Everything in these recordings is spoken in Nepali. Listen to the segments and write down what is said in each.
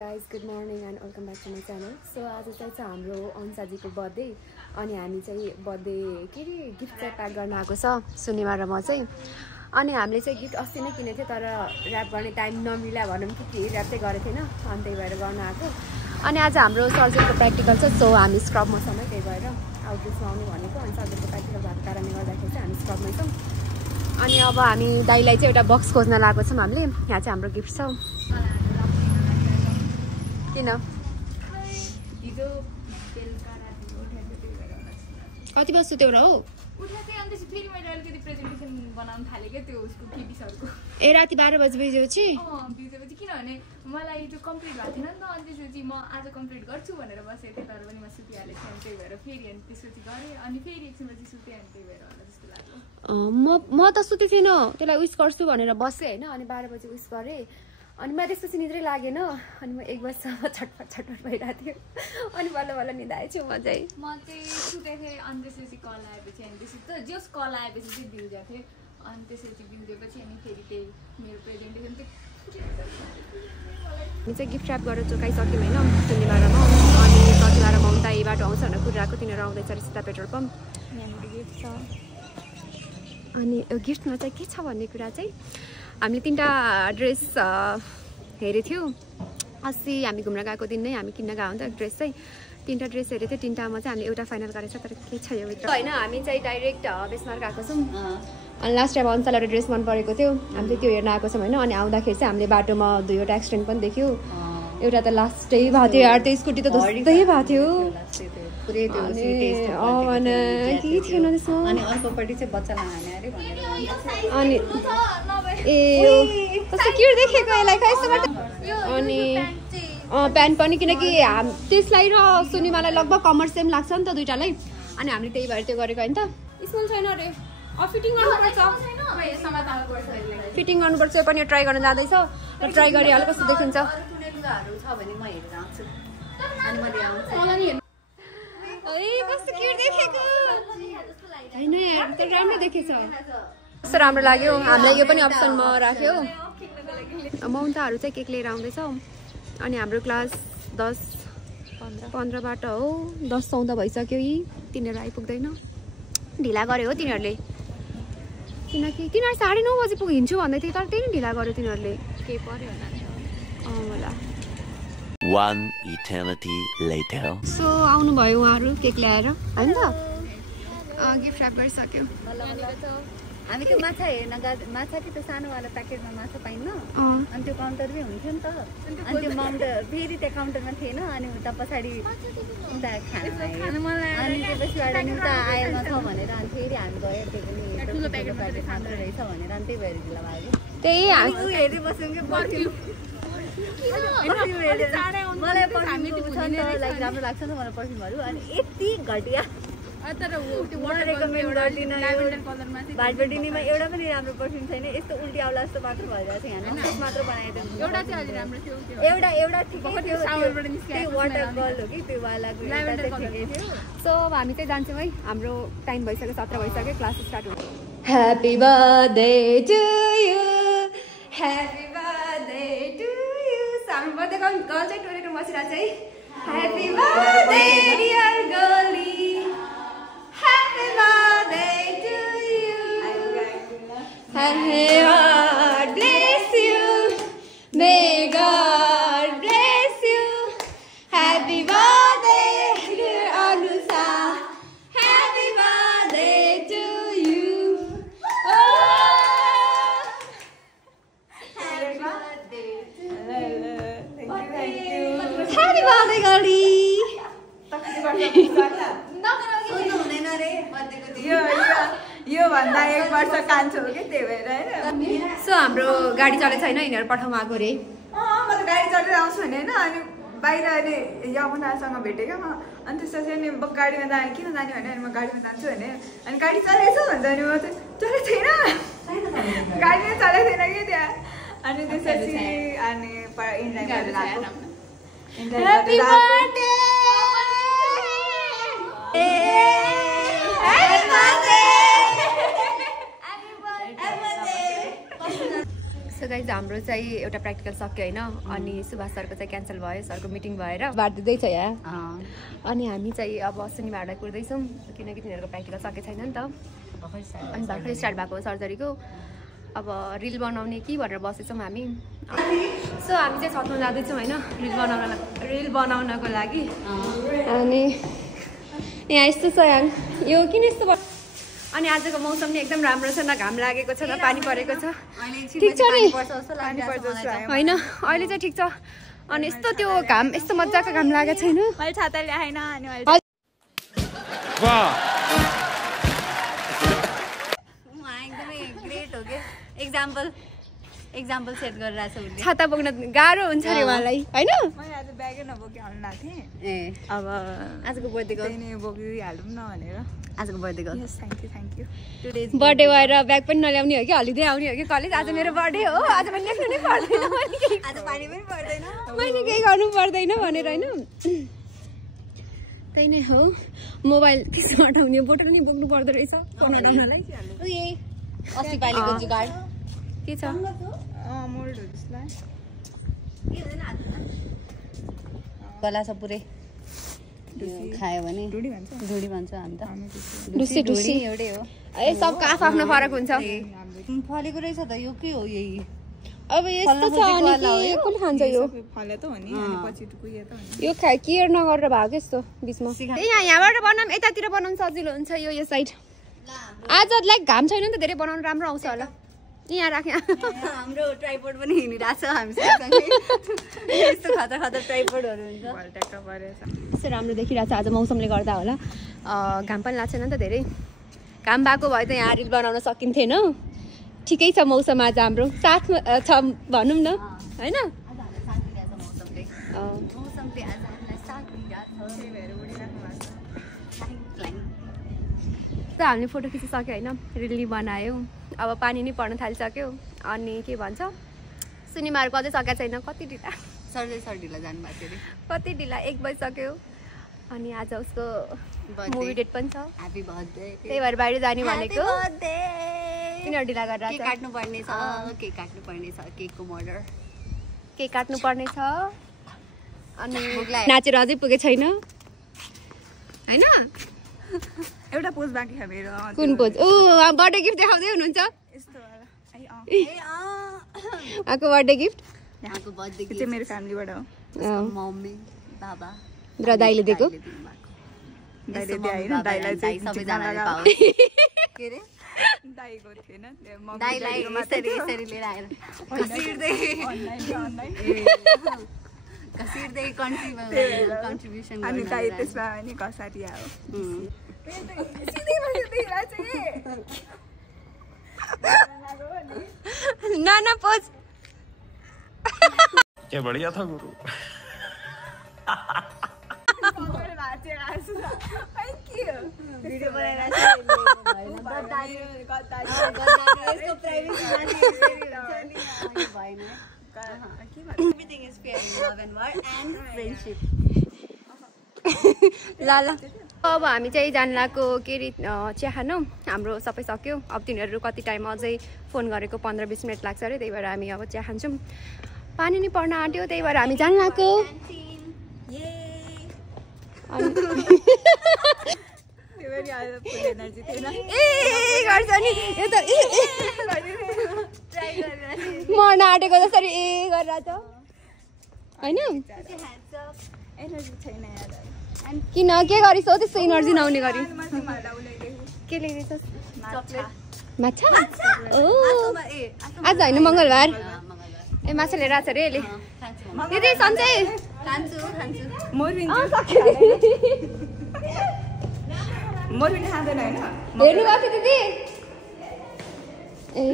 Guys, good morning and welcome back to my channel. So आज चाहिँ हाम्रो अंसाजीको बर्थडे अनि हामी चाहिँ बर्थडे के रे गिफ्ट चाहिँ प्याक गर्न आएको छ सुनिमा र म चाहिँ अनि हामीले चाहिँ गिफ्ट अस्ति नै किनेको थियो तर र्याप गर्ने टाइम नमिला भनौँ कि र्याप चाहिँ गरेको थिएन अनि त्यही भएर गर्न आएको अनि आज हाम्रो सर्जरीको प्र्याक्टिकल छ सो हामी स्क्रब मसँगै त्यही भएर आउटडोर्समा आउने भनेको अनि सर्जरीको प्र्याक्टिकल भएको कारणले गर्दाखेरि चाहिँ हामी स्क्रबमै छौँ अनि अब हामी दाइलाई चाहिँ एउटा बक्स खोज्न लागेको छौँ हामीले यहाँ चाहिँ हाम्रो गिफ्ट छ किन कति बजे सुत्यौ र हो ए राति 12 बजे बिजेपछि किनभने मलाई त्यो कम्प्लिट भएको थिएन नि त अनि त्यसपछि म आज कम्प्लिट गर्छु भनेर बसेँ त्यही भएर पनि म सुतिहालेको थिएँ त्यही भएर फेरि अनि त्यसपछि गरेँ अनि फेरि एकछिनपछि सुतेँ अनि त्यही भएर होला जस्तो लाग्यो म त सुतेको थिएन त्यसलाई विस गर्छु भनेर बसेँ होइन अनि 12 बजे विस गरेँ अनि मलाई त्यसपछि निद्रै लागेन अनि म 1 बजेसम्म छटपट भइरहेको थियो अनि बल्ल बल्ल निद आएछु म चाहिँ सुतेको थिएँ अनि त्यसपछि कल आएपछि अनि त्यसपछि त जस कल आएपछि चाहिँ बिउजा थिएँ अनि त्यसपछि बिउजेपछि अनि फेरि त्यही मेरो प्रेजेन्टेसन हामी चाहिँ गिफ्ट र्याप गरेर चुकाइसक्यौँ होइन शनिबारमा अनि शनिबारमा उता यहीबाट आउँछ भनेर कुराको तिनीहरू आउँदैछ रिस्ता पेट्रोल पम्प यहाँनिर गिफ्ट छ अनि यो गिफ्टमा चाहिँ के छ भन्ने कुरा चाहिँ हामीले 3टा ड्रेस हेरेको थियौँ अस्ति हामी घुम्न गएको दिन नै हामी किन्न गएको त ड्रेस चाहिँ 3टा ड्रेस हेरेको थियौँ 3टामा चाहिँ हामीले एउटा फाइनल गरेको छ तर के छ यो भित्र होइन हामी चाहिँ डाइरेक्ट बेसमार्क गएको छौँ अनि लास्ट टाइम अन्सालाई एउटा ड्रेस मन परेको थियो हामीले त्यो हेर्न आएको छौँ होइन अनि आउँदाखेरि चाहिँ हामीले बाटोमा 2वटा एक्सिडेन्ट पनि देख्यौँ एउटा त लास्टै भएको थियो यार त्यो स्कुटी त जस्तै भएको थियो के थिएन त्यसमा अनि अर्कोपट्टि चाहिँ बच्चालाई हाने अरे भनेर अनि ए कस्तो क्युट देखेको यसलाई खै यसबाट अनि प्यान्ट पनि किनकि त्यसलाई र सुनिमालाई लगभग कमर सेम लाग्छ नि त दुईटालाई अनि हामीले त्यही भएर त्यो गरेको होइन त स्मल छैन अरे फिटिङ गर्नुपर्छ फिटिङ गर्नुपर्छ यो पनि ट्राई गर्न जाँदैछ र ट्राई गरिहाल्यो कस्तो देखिन्छ कस्तो क्युट देखेको होइन यार त राम्रो देखेछ कस्तो राम्रो लाग्यो हामीलाई यो पनि अप्सनमा राख्यो मौन्ताहरू चाहिँ केक लिएर आउँदैछ अनि हाम्रो क्लास 10-15बाट हो 10-14 भइसक्यो यी तिनीहरू आइपुग्दैन ढिला गऱ्यो हो तिनीहरूले किनकि तिनीहरू 9:30 बजी हिँड्छु भन्दै थियो तर त्यही नै ढिला गऱ्यो तिनीहरूले के पर्यो होला One eternity later. सो आउनुभयो उहाँहरू केक ल्याएर होइन त गिफ्ट र्याप गरिसक्यो हामी त्यो माछा हेर्न माछा कि त्यो सानोवाला प्याकेटमा माछा पाइन्न अनि त्यो काउन्टरमै हुन्थ्यो नि त अनि त्यो मम त फेरि त्यो काउन्टरमा थिएन अनि उता पछाडि उता खाना अनि त्यसपछिबाट नि उता आएमा छ भनेर अनि फेरि हामी गयो त्यो पनि ठुलो प्याकेट मात्र रहेछ भनेर अनि त्यही भएर ढिला भयो त्यही हेर्दै बस्यौँ कि मलाई पर्फ्युम छ नि लाइक राम्रो लाग्छ नि त मलाई पर्फ्युमहरू अनि यति घटिया भाटबडिनीमा एउटा पनि राम्रो पर्फ्युम छैन यस्तो उल्टी आउला जस्तो मात्र भइरहेको छ यहाँ मात्र बनाइदिनु एउटा ठिकै थियो त्यो वाटर बल हो कि त्यो वालाको एउटा चाहिँ ठिकै थियो सो अब हामी चाहिँ जान्छौँ है हाम्रो टाइम भइसक्यो 17 भइसक्यो क्लास स्टार्ट हुन्छ happy birthday to you happy birthday to you हाम्रो बर्थडे गर्ल चाहिँ टोरेको बसिरहेको चाहिँ happy birthday dear girly Happy birthday to you. May God bless you. May God bless you. Happy birthday, dear Anusa. Happy birthday to you. Oh. Happy birthday to you. Thank you. Happy birthday, girlie. यो भन्दा 1 वर्ष कान्छो हो कि त्यही भएर होइन सो हाम्रो गाडी चलेको छैन यिनीहरू पठाउनु आएको रे म त गाडी चढेर आउँछु भने होइन अनि बाहिर अहिले यमुनासँग भेटेँ क्या म अनि त्यसपछि अनि गाडीमा जाने किन जाने भने अनि म गाडीमा जान्छु भने अनि गाडी चलेको भन्छ अनि म चाहिँ चलेको छैन गाडी चलेको छैन कि त्यहाँ अनि त्यसपछि अनि गाइज हाम्रो चाहिँ एउटा प्र्याक्टिकल सक्यो होइन अनि सुभाष सरको चाहिँ क्यान्सल भयो सरको मिटिङ भएर बाँड्दैछ यहाँ अनि हामी चाहिँ अब शनिबारलाई कुर्दैछौँ किनकि तिनीहरूको प्र्याक्टिकल सकेको छैन नि त अनि भर्खरै स्टार्ट भएको सर्जरीको अब रिल बनाउने कि भनेर बसेछौँ हामी सो हामी चाहिँ छतमा जाँदैछौँ होइन रिल बनाउनको लागि अनि यहाँ यस्तो छ यहाँ यो किन यस्तो अनि आजको मौसम नि एकदम राम्रो छ न घाम लागेको छ न पानी परेको छ ठिक छ नि होइन अहिले चाहिँ ठिक छ अनि यस्तो त्यो घाम यस्तो मजाको घाम लागेको छैन मैले छाता ल्याएन अनि एकदमै ग्रेट हो के एक्जाम्पल सेट गरिरहेछ उसले छाता बोक्न गाह्रो हुन्छ अरे उहाँलाई होइन मैले आज ब्यागै नबोकी आउनु भएको थिएँ ए अब आजको बर्थडेको बोकिहालौँ न भनेर आजको बर्थडेको थ्याङ्क यू बर्थडे भएर ब्याग पनि नल्याउने हो कि हलिडे आउने हो कि कलेज आज मेरो बर्थडे हो आज मैले लेख्नु नै पर्दैन आज पानी पनि पर्दैन मैले केही गर्नु पर्दैन भनेर होइन त्यही नै हो मोबाइल त्यसमा हटाउने बोटल नि बोक्नु पर्दो रहेछ फोन हटाउनलाई अस्ति पालीको जुगाड के छ गला छ पुरै खायो भने ढुडी भन्छ हामी त ढुसी एउटै हो ए सबको आफ्नो फरक हुन्छ फलेको रहेछ त यो के हो यही अब यस्तो छ अनि के कसले खान्छ यो फले त हो नि अनि पछि टुकुए त हो नि यो केयर नगरेर भएको यस्तो बिचमा यहाँबाट बनाऊँ यतातिर बनाउनु सजिलो हुन्छ यो साइड आज लाइक घाम छैन नि त धेरै बनाउनु राम्रो आउँछ होला यहाँ राखेँ हाम्रो ट्राइपोड पनि हिँडिरहेको छ हामीसँगै यस्तो खतरा ट्राइपोडहरू हुन्छ यस्तो राम्रो देखिरहेको छ आज मौसमले गर्दा होला घाम पनि लाग्छ नि त धेरै घाम भएको भए त यहाँ रिल बनाउन सकिन्थेन ठिकै छ मौसम आज हाम्रो साथमा छ भनौँ न होइन हामीले फोटो खिचिसक्यो होइन रिल बनायो अब पानी नै पर्न थालिसक्यो अनि के भन्छ सुनिमाहरूको अझै सकेको छैन कति ढिला ढिला जानुभएको थियो कति ढिला 1 बजिसक्यो अनि आज उसको मुभी डेट पनि छ ह्यापी बर्थडे त्यही भएर बाहिर जाने भनेको किन ढिला गरेर केक काट्नु पर्ने छ केकको मर्डर केक काट्नु पर्ने छ अनि नाचेर अझै पुगेको छैन होइन एउटा पोज बाँकी छ मेरो कुन पोज बर्थडे गिफ्ट देखाउँदै हुनुहुन्छ आको बर्थडे गिफ्ट यहाँको बर्थडे गिफ्ट चाहिँ मेरो फ्यामिलीबाट हो मम्मी बाबा र दाइले दिएको दाइलाई चाहिँ सबैजनाले पाओ के रे दाइको थिएन दाइलाई यसरी लिएर आएर घसिर्दै कन्ट्रिब्युसन अनि दाइ त्यसमा नि घसारिया हो नाना पोज क्या बढ़िया था गुरु ल अब हामी चाहिँ जानलाको के अरे चिया खानु हाम्रो सबै सक्यो अब तिनीहरू कति टाइम अझै फोन गरेको 15-20 मिनट लाग्छ अरे त्यही भएर हामी अब चिया खान्छौँ पानी नि पर्न आँट्यो त्यही भएर हामी जानलाको गर्छ नि यो त मर्न आँटेको जसरी गरेर त होइन किन के गरिस् हो त्यस्तो इनर्जी नहुने गरी के ल्याइरहेछस् माछा आज होइन मङ्गलबार ए माछा लिएर आएको छ अरे यसले दिदी सन्चै हेर्नु गएको दिदी ए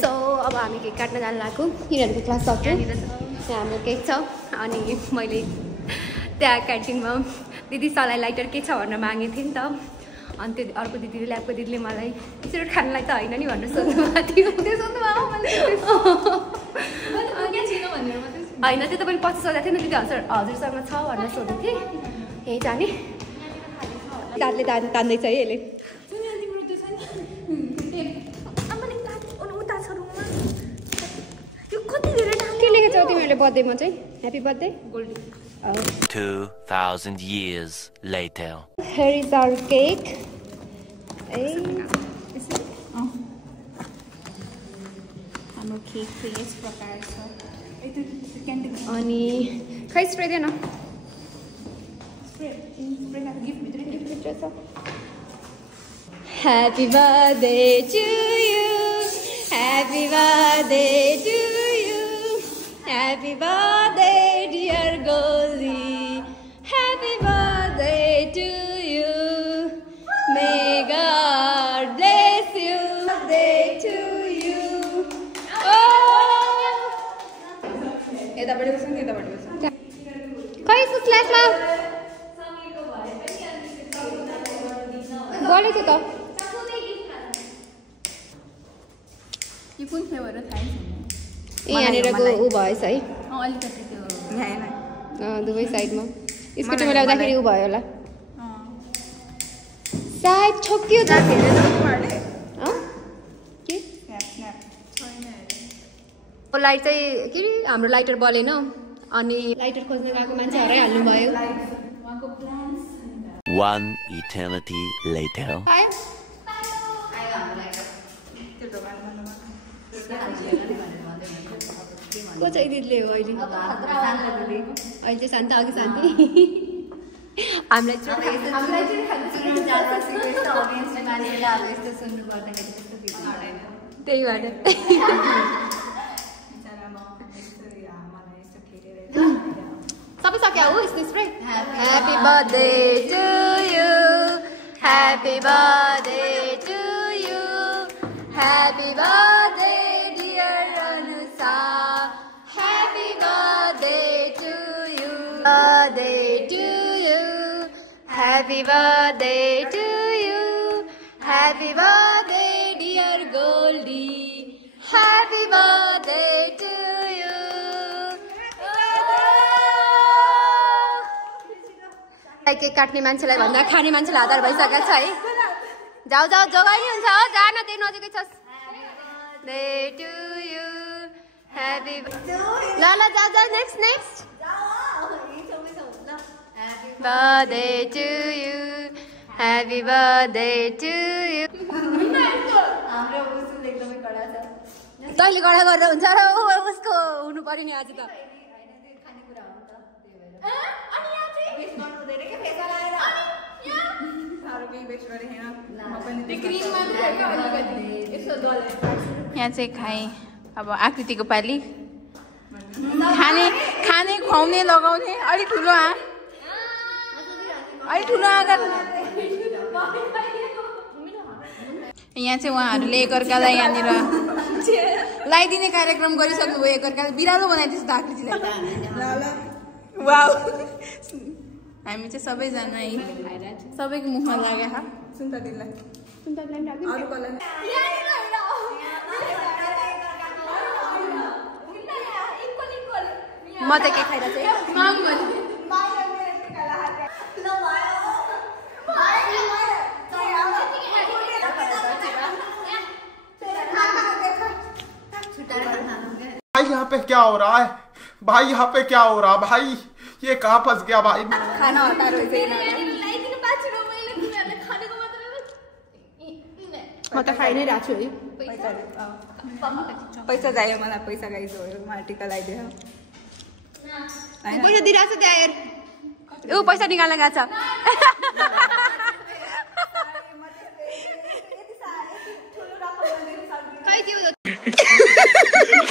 सो अब हामी केक काट्न जानु लाग्यो यिनीहरूको क्लास सक्यो यहाँ हाम्रो केक छ अनि मैले त्यहाँ क्यान्टिनमा दिदी सलाई लाइटर के छ भनेर मागेको थिएँ नि त अनि त्यो अर्को दिदीले ल्याबको दिदीले मलाई सिगरेट खानलाई त होइन नि भनेर सोध्नु भएको थियो त्यो सोध्नु होइन त्यो त मैले 50 सोधेको थिएँ नि दिदी हजुरसँग छ भनेर सोधेको थिएँ यहीँ जाने दाँतले तान्दैछ है यसले कति धेरै के लेखेको छौ तिमीहरूले बर्थडेमा चाहिँ happy birthday Goldie 2000 years later. Here is our cake. हाम्रो केक चाहिँ यस प्रकार छ अनि खै spray then Happy birthday to you. Happy birthday to you. Happy birthday dear Goldie. Happy birthday to you. May God bless you. Birthday to you. Oh. यतापट्टि बस्नु यतापट्टि बस्नु खै क्लासमा बोलेको त यो कुन फ्लेभर हो थाहा छैन यहाँनिरको ऊ भएछ है अलिकति त्यो भएन दुवै साइडमा स्कुटीमा ल्याउँदाखेरि ऊ भयो होला सायद छोकियो त लाइट चाहिँ के हाम्रो लाइटर बलेन अनि लाइटर खोज्न गएको मान्छे हराइहाल्नु भयो 1 eternity later. को चाहिँ दिदीले हो अहिले अहिले चाहिँ शान्त अघि शान्ति हामीलाई त्यही भएर सबै सक्यो हो यस्तो spray happy birthday to you happy birthday to you happy birthday dear Anusha happy birthday to you birthday to you happy birthday to you happy birthday dear Goldie happy birthday to you cake काट्ने मान्छेलाई भन्दा खाने मान्छेलाई आधार भइसकेको छ है जाऊ जाऊ जोगाइ हुन्छ हो जान त्यही नजिकै छस् डे टु यु ह्यापी ल ल जाऊ जाऊ next birthday to you happy birthday to you तैँले कडा गरेर हुन्छ र उसको हुनु पर्यो नि आज त यहाँ चाहिँ खाएँ अब आकृतिको पाली खाने खुवाउने लगाउने अलिक ठुलो आकार यहाँ चाहिँ उहाँहरूले एकअर्कालाई यहाँनिर लगाइदिने कार्यक्रम गरिसक्नुभयो एकअर्कालाई बिरालो बनाइदिएछ त आकृतिलाई वाउ हामी चाहिँ सबैजना है सबैको मुखमा लाग्यो म त के खाइरा चाहिँ भाई यहाँ पे क्या हो रहा है भाई यहाँ पे क्या हो रहा भाई ये कहाँ फंस गया भाई खाना हटा रहे म त खाइ नै राख्छु है पैसा चाहियो मलाई पैसा गाइज हो मलाई टिका लगाइदियो पैसा दिइरहेको छ त्यहाँ हेर ऊ पैसा निकाल्न गएको छ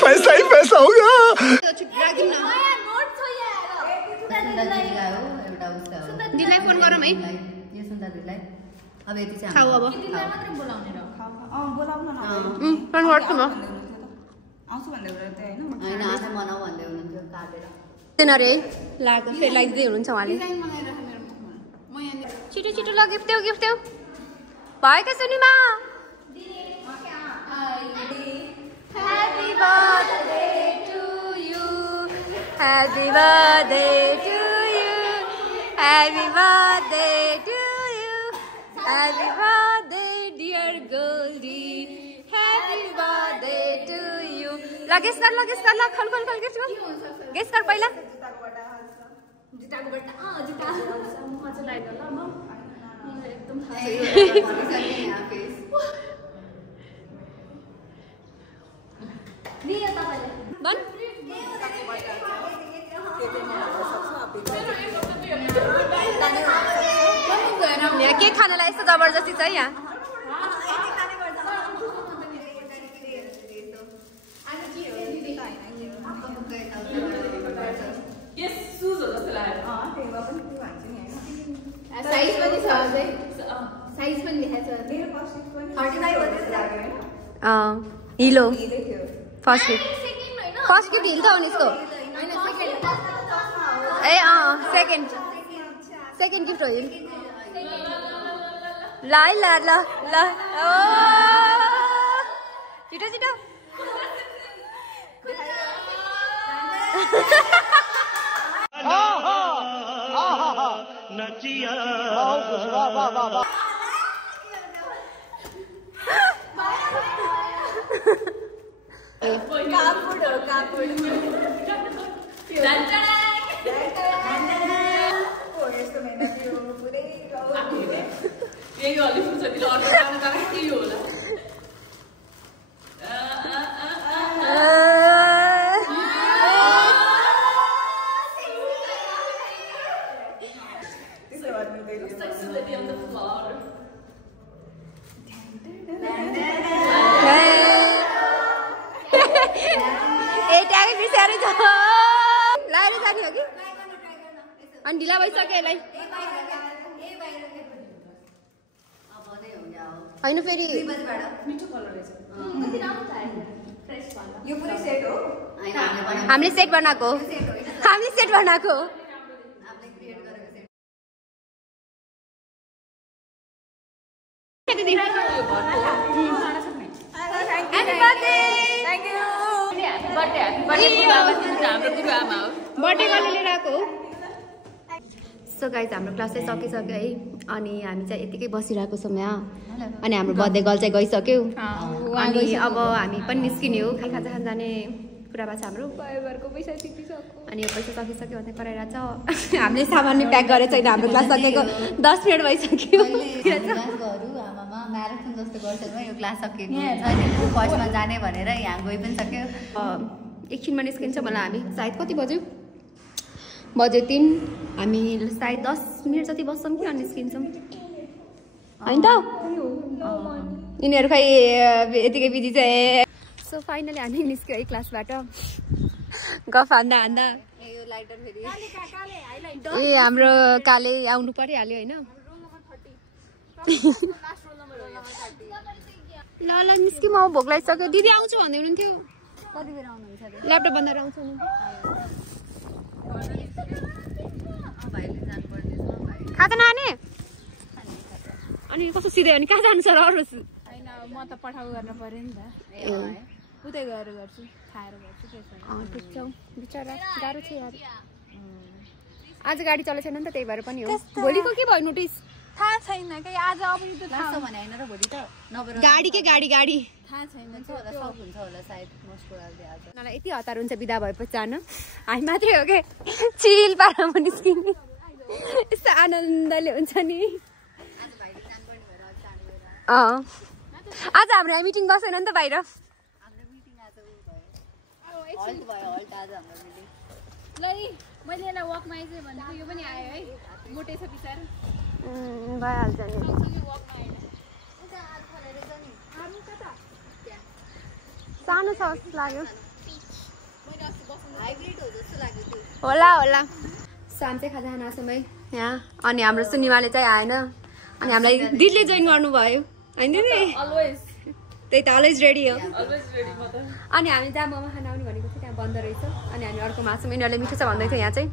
पैसा ही पैसा होगा दिदीलाई फोन गरौँ है अब यति चाहिँ खाऊ अब फोन गर्छु म होइन आज मनाऊ भन्दै हुनुहुन्थ्यो काटेर अरे लाग्यो फेरि लगाइदिँदै हुनुहुन्छ उहाँले छिटो छिटो ल गिफ्ट देऊ भयो के सुनिमा Happy birthday to you. Happy birthday to you. Happy birthday to you. Happy birthday, dear Goldie. Happy birthday to you. ल गेस कर ल खोल गेस कर पहिला जुत्ताको बट्टा जुत्ता मजा लाग्यो ल म एकदम थाहा यहाँ के खानालाई यस्तो जबरजस्ती छ यहाँ हिलो फर्स्ट गिफ्ट हिल त हो नि यसको ए सेकेन्ड गिफ्ट हो हिल ल छिटो अनि ढिला भइसक्यो यसलाई होइन फेरि हामीले सेट बनाएको बर्थडे गर्न लिएर आएको सो गाइज हाम्रो क्लास चाहिँ सकिसक्यो है अनि हामी चाहिँ यतिकै बसिरहेको छौँ यहाँ अनि हाम्रो बर्थडे गर्ल चाहिँ गइसक्यो अनि अब हामी पनि निस्किने हो खाजा खान जाने कुरा भएको छ हाम्रो पैसा सिकिसक्यो अनि यो पैसा सकिसक्यो भने कराइरहेको छ हामीले सामान प्याक गरेर चाहिँ हाम्रो क्लास सकेको 10 मिनट भइसक्यो म्याराथन जस्तो गर्छ यो क्लास सकेको फर्स्टमा जाने भनेर यहाँ गइ पनि सक्यो एकछिनमा निस्किन्छ मलाई हामी सायद कति बज्यो 3 हामी सायद 10 मिनट जति बस्छौँ कि अनि निस्किन्छौँ होइन त यिनीहरू खै यतिकै बिजी चाहिँ सो फाइनली हामी निस्क्यो है क्लासबाट गफ हान्दा ए हाम्रो काले आउनु परिहाल्यो होइन ल निस्क्यौँ म भोक लागिसक्यो दिदी आउँछु भन्दै हुनुहुन्थ्यो कति बेर आउनुहुन्छ ल्यापटप बन्द आउँछु नि खाजा नआने अनि कस्तो सिधै अनि कहाँ जानु छ र अरू होइन म त पठाउ गर्न पर्यो नि त उतै गएर गर्छु खाएर गर्छु ठिक छ बिचरा गाह्रो छ यार आज गाडी चलेको छैन नि त त्यही भएर पनि हो भोलिको के भयो नोटिस थाहा छैन कि आज अब यो त थाहा भने हैन र भोलि त नबर गाडी थाहा छैन होला सब हुन्छ होला सायद मोस्ट प्रोबब्ली आज मलाई यति हतार हुन्छ बिदा भएपछि जान हामी मात्रै हो के चिल पारामा निस्किने यस्तो आनन्दले हुन्छ नि आज हाम्रो मिटिङ बसेन नि त बाहिर हाम्रो मिटिङ आज हल्ट भयो हल्ट आज हाम्रो मिटिङ ल मैले यसलाई वकमा आइज भनेको यो पनि आयो है मोटे छ बिचारा भइहाल्छ नि सानो छ जस्तो लाग्यो होला साम चाहिँ खाजा खान आएको है यहाँ अनि हाम्रो सुनिमाले चाहिँ आएन अनि हामीलाई दिदीले जोइन गर्नुभयो होइन त्यही त अलवेज रेडी हो अनि हामी जहाँ मोमो खान आउने भनेको थियो त्यहाँ बन्द रहेछ अनि हामी अर्कोमा छौँ यिनीहरूले मिठो छ भन्दै थियो यहाँ चाहिँ